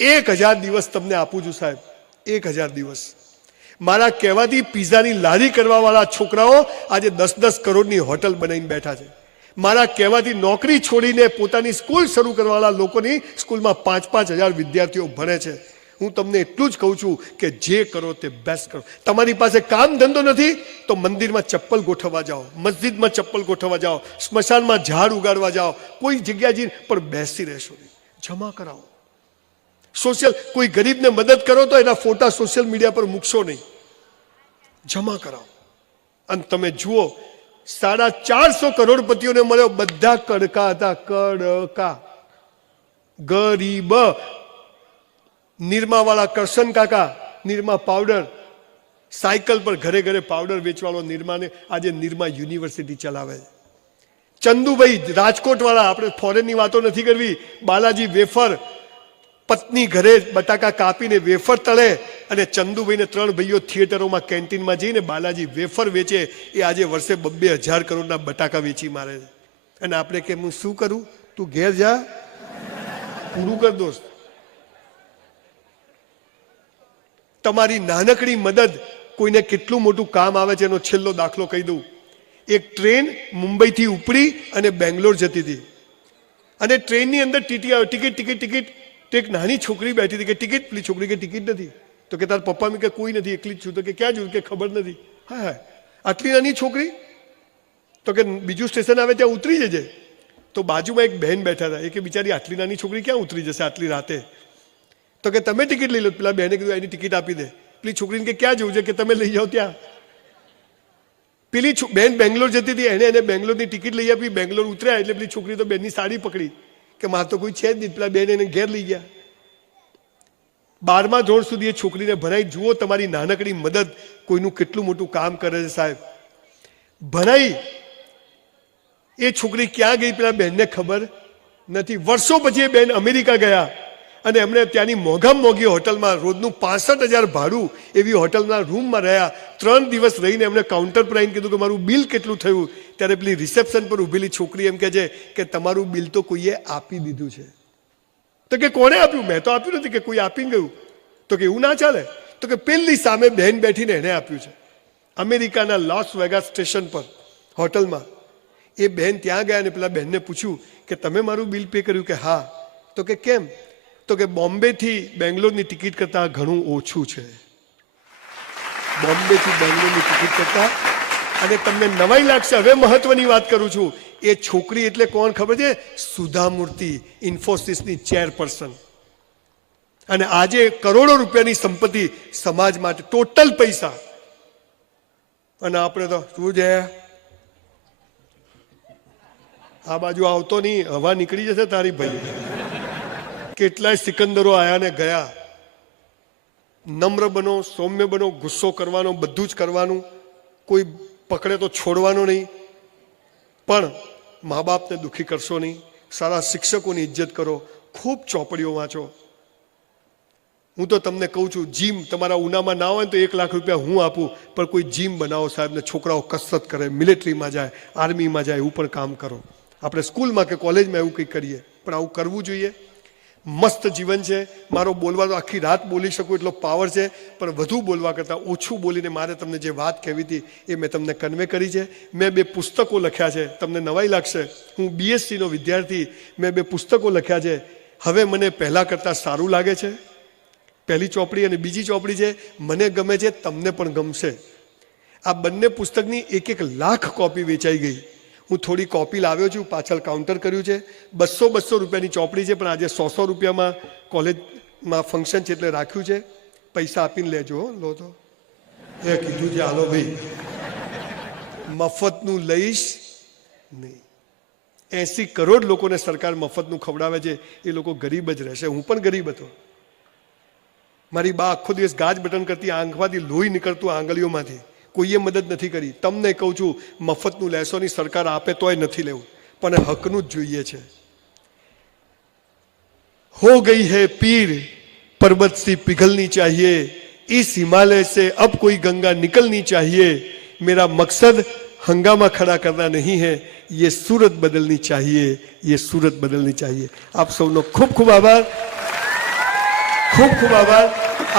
1000 દિવસ તમને આપું છું સાહેબ, 1000 દિવસ. મારા કહેવાથી પીઝાની લારી કરવાવાળા છોકરાઓ આજે 10-10 કરોડની હોટલ બનાવીને બેઠા છે. મારા કહેવાથી નોકરી છોડીને પોતાની સ્કૂલ શરૂ કરવાવાળા લોકોની સ્કૂલમાં 5-5 હજાર વિદ્યાર્થીઓ ભણે છે. હું તમને એટલું જ કહું છું કે જે કરો તે બેસ્ટ કરો. તમારી પાસે કામ ધંધો નથી તો મંદિરમાં ચપ્પલ ગોઠવવા જાઓ, મસ્જિદમાં ચપ્પલ ગોઠવવા જાઓ, સ્મશાનમાં ઝાડ ઉગાડવા જાઓ, કોઈ જગ્યા જઈને પણ બેસી રહેશો નહીં, જમા કરાવો. સોશિયલ કોઈ ગરીબને મદદ કરો તો એના ફોટા સોશિયલ મીડિયા પર મૂકશો નહીં, જમા કરાવો. અને તમે જુઓ 450 કરોડપતિઓને મળ્યો, બધા કડકા હતા, કડકા. ગરીબ નિરમાવાળા કરશન કાકા, નિરમા પાવડર, સાયકલ પર ઘરે ઘરે પાવડર વેચવાળો નિરમાને આજે નિરમા યુનિવર્સિટી ચલાવે છે. ચંદુભાઈ રાજકોટ વાળા, આપણે ફોરેનની વાતો નથી કરવી, બાલાજી વેફર, પત્ની ઘરે બટાકા કાપીને વેફર તળે અને ચંદુભાઈને 3 ભાઈઓ થિયેટરોમાં કેન્ટીનમાં જઈને બાલાજી વેફર વેચે. એ આજે વર્ષે 2,000 કરોડના બટાકા વેચી મારે છે. અને આપણે કે હું શું કરું, તું ઘેર જા, પૂરું કર દોસ્ત. તમારી નાનકડી મદદ કોઈને કેટલું મોટું કામ આવે છે એનો છેલ્લો દાખલો કહી દઉં. એક ટ્રેન મુંબઈથી ઉપડી અને બેંગ્લોર જતી હતી અને ટ્રેનની અંદર ટિકિટ એક નાની છોકરી બેઠી હતી કે ટિકિટ, પેલી છોકરી કે ટિકિટ નથી. તો કે તાર પપ્પા મેં કે કોઈ નથી, એકલી જ છું. તો કે ક્યાં જોયું, કે ખબર નથી. હા, આટલી નાની છોકરી. તો કે બીજું સ્ટેશન આવે ત્યાં ઉતરી જજે. તો બાજુમાં એક બહેન બેઠા હતા, એ કે બિચારી આટલી નાની છોકરી ક્યાં ઉતરી જશે આટલી રાતે. તો કે તમે ટિકિટ લઈ લો. પેલા બહેને કીધું એની ટિકિટ આપી દે. પેલી છોકરીને કે ક્યાં જવું છે, કે તમે લઈ જાઓ ત્યાં. પેલી બેન બેંગ્લોર જતી હતી, એને બેંગ્લોરની ટિકિટ લઈ આપી. બેંગ્લોર ઉતર્યા એટલે પેલી છોકરી તો બેનની સાડી પકડી કે મારે તો કોઈ છે જ નહીં. પેલા બેન એને ઘેર લઈ ગયા. 12મા ધોરણ સુધી એ છોકરીને ભણાઈ. જુઓ તમારી નાનકડી મદદ કોઈનું કેટલું મોટું કામ કરે છે સાહેબ. ભણાઈ. એ છોકરી ક્યાં ગઈ પેલા બેનને ખબર નથી. વર્ષો પછી એ બેન અમેરિકા ગયા અને એમણે ત્યાંની મોંઘામાં મોંઘી હોટલમાં રોજનું 65,000 ભાડું એવી હોટલના રૂમમાં રહ્યા. 3 દિવસ રહીને એમણે કાઉન્ટર પર આવીને કીધું કે મારું બિલ કેટલું થયું. ત્યારે પેલી રિસેપ્શન પર ઊભેલી છોકરી એમ કહે છે કે તમારું બિલ તો કોઈએ આપી દીધું છે. તો કે કોણે આપ્યું? મેં તો આપ્યું નથી. કે કોઈ આપીને ગયું? તો કે એવું ના ચાલે. તો કે પેલી સામે બહેન બેઠીને એને આપ્યું છે. અમેરિકાના લોસ વેગાસ સ્ટેશન પર હોટલમાં એ બહેન ત્યાં ગયા અને પેલા બહેનને પૂછ્યું કે તમે મારું બિલ પે કર્યું? કે હા. તો કે કેમ? તો કે બોમ્બેથી બેંગ્લોરની ટિકિટ કરતાં ઘણું ઓછું છે. બોમ્બેથી બેંગ્લોરની ટિકિટ કરતાં. અને તમને નવાઈ લાગશે, હવે મહત્વની વાત કરું છું. એ છોકરી એટલે કોણ ખબર છે? સુધા મૂર્તિ, ઇન્ફોસિસની ચેરપર્સન. અને આજે કરોડો રૂપિયાની સંપત્તિ સમાજ માટે, ટોટલ પૈસા. અને આપણે તો શું છે, આ બાજુ આવતો નહીં, હવા નીકળી જશે તારી ભાઈ. કેટલાય સિકંદરો આયા ને ગયા. નમ્ર બનો, સૌમ્ય બનો, ગુસ્સો કરવાનો, બધું જ કરવાનું, કોઈ પકડે તો છોડવાનો નહીં, પણ મા બાપને દુઃખી કરશો નહીં, સારા શિક્ષકોની ઇજ્જત કરો, ખૂબ ચોપડીઓ વાંચો. હું તો તમને કહું છું, જીમ તમારા ઉનામાં ના હોય તો 1 લાખ રૂપિયા હું આપું, પણ કોઈ જીમ બનાવો સાહેબને, છોકરાઓ કસરત કરે, મિલિટરીમાં જાય, આર્મીમાં જાય, એવું પણ કામ કરો. આપણે સ્કૂલમાં કે કોલેજમાં એવું કંઈક કરીએ, પણ આવું કરવું જોઈએ. મસ્ત જીવન છે મારો. બોલવા તો આખી રાત બોલી શકું એટલો પાવર છે, પણ વધુ બોલવા કરતાં ઓછું બોલીને મારે તમને જે વાત કહેવી હતી એ મેં તમને કન્વે કરી છે. મેં 2 પુસ્તકો લખ્યા છે. તમને નવાઈ લાગશે, હું BScનો વિદ્યાર્થી, મેં 2 પુસ્તકો લખ્યા છે. હવે મને પહેલાં કરતાં સારું લાગે છે. પહેલી ચોપડી અને બીજી ચોપડી છે, મને ગમે છે, તમને પણ ગમશે. આ બંને પુસ્તકની 1-1 લાખ કોપી વેચાઈ ગઈ. હું થોડી કોપી લાવ્યો છું, પાછળ કાઉન્ટર કર્યું છે. 200 રૂપિયાની ચોપડી છે, પણ આજે 100 રૂપિયામાં કોલેજમાં ફંક્શન છે એટલે રાખ્યું છે. પૈસા આપીને લેજો, લો તો એ કીધું છે. હાલો ભાઈ, મફતનું લઈશ નહીં. 80 કરોડ લોકોને સરકાર મફતનું ખવડાવે છે. એ લોકો ગરીબ જ રહેશે. હું પણ ગરીબ હતો. મારી બા આખો દિવસ ગાજ બટન કરતી, આંખમાંથી લોહી નીકળતું આંગળીઓમાંથી. કોઈએ મદદ નથી કરી. તમને કહું છું, મફતનું લેશો નહીં, સરકાર આપે તોય નથી લેવું, પણ હકનું જ જોઈએ છે. હો ગઈ હૈ પીર पर्वत सी पिघलनी चाहिए, इस हिमालय से अब कोई गंगा निकलनी चाहिए. मेरा मकसद हंगामा खड़ा करना नहीं है, ये सूरत बदलनी चाहिए, ये सूरत बदलनी चाहिए. आप सबनो खूब खूब आभार. ખૂબ ખૂબ આભાર.